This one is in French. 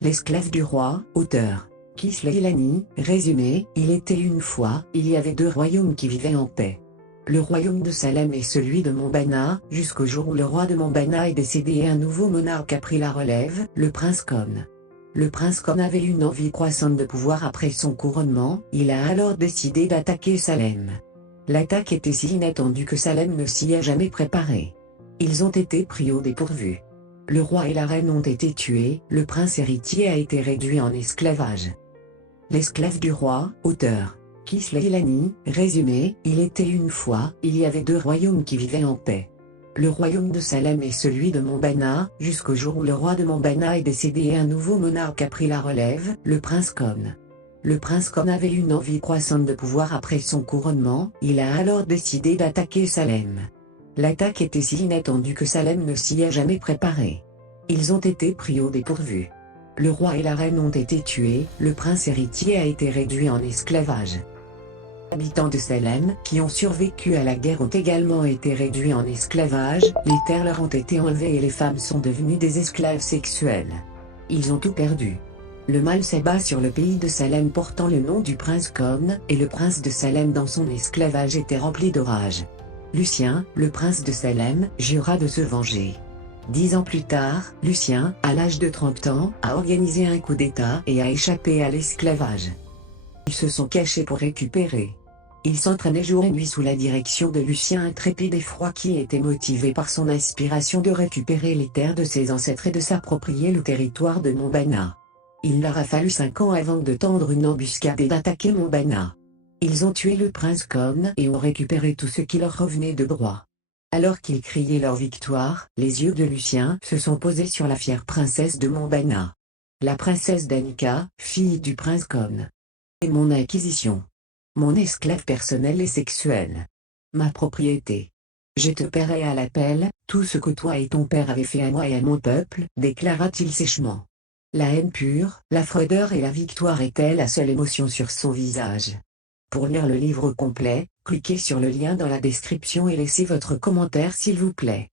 L'esclave du roi, auteur. Kisleylani, résumé, il était une fois, il y avait deux royaumes qui vivaient en paix. Le royaume de Salem et celui de Monbana, jusqu'au jour où le roi de Monbana est décédé et un nouveau monarque a pris la relève, le prince Kon. Le prince Kon avait une envie croissante de pouvoir après son couronnement, il a alors décidé d'attaquer Salem. L'attaque était si inattendue que Salem ne s'y a jamais préparé. Ils ont été pris au dépourvu. Le roi et la reine ont été tués, le prince héritier a été réduit en esclavage. L'esclave du roi, auteur. Kisleylani, résumé, il était une fois, il y avait deux royaumes qui vivaient en paix. Le royaume de Salem et celui de Monbana, jusqu'au jour où le roi de Monbana est décédé et un nouveau monarque a pris la relève, le prince Kon. Le prince Kon avait une envie croissante de pouvoir après son couronnement, il a alors décidé d'attaquer Salem. L'attaque était si inattendue que Salem ne s'y a jamais préparé. Ils ont été pris au dépourvu. Le roi et la reine ont été tués, le prince héritier a été réduit en esclavage. Les habitants de Salem, qui ont survécu à la guerre ont également été réduits en esclavage, les terres leur ont été enlevées et les femmes sont devenues des esclaves sexuels. Ils ont tout perdu. Le mal s'abat sur le pays de Salem portant le nom du prince Kon, et le prince de Salem dans son esclavage était rempli de rage. Lucien, le prince de Salem, jura de se venger. 10 ans plus tard, Lucien, à l'âge de 30 ans, a organisé un coup d'État et a échappé à l'esclavage. Ils se sont cachés pour récupérer. Ils s'entraînaient jour et nuit sous la direction de Lucien intrépide et froid qui était motivé par son aspiration de récupérer les terres de ses ancêtres et de s'approprier le territoire de Monbana. Il leur a fallu 5 ans avant de tendre une embuscade et d'attaquer Monbana. Ils ont tué le prince Kon et ont récupéré tout ce qui leur revenait de droit. Alors qu'ils criaient leur victoire, les yeux de Lucien se sont posés sur la fière princesse de Monbana. La princesse Danica, fille du prince Kon. Et mon acquisition. Mon esclave personnel et sexuel. Ma propriété. Je te paierai à l'appel, tout ce que toi et ton père avez fait à moi et à mon peuple, déclara-t-il sèchement. La haine pure, la froideur et la victoire étaient la seule émotion sur son visage. Pour lire le livre complet, cliquez sur le lien dans la description et laissez votre commentaire s'il vous plaît.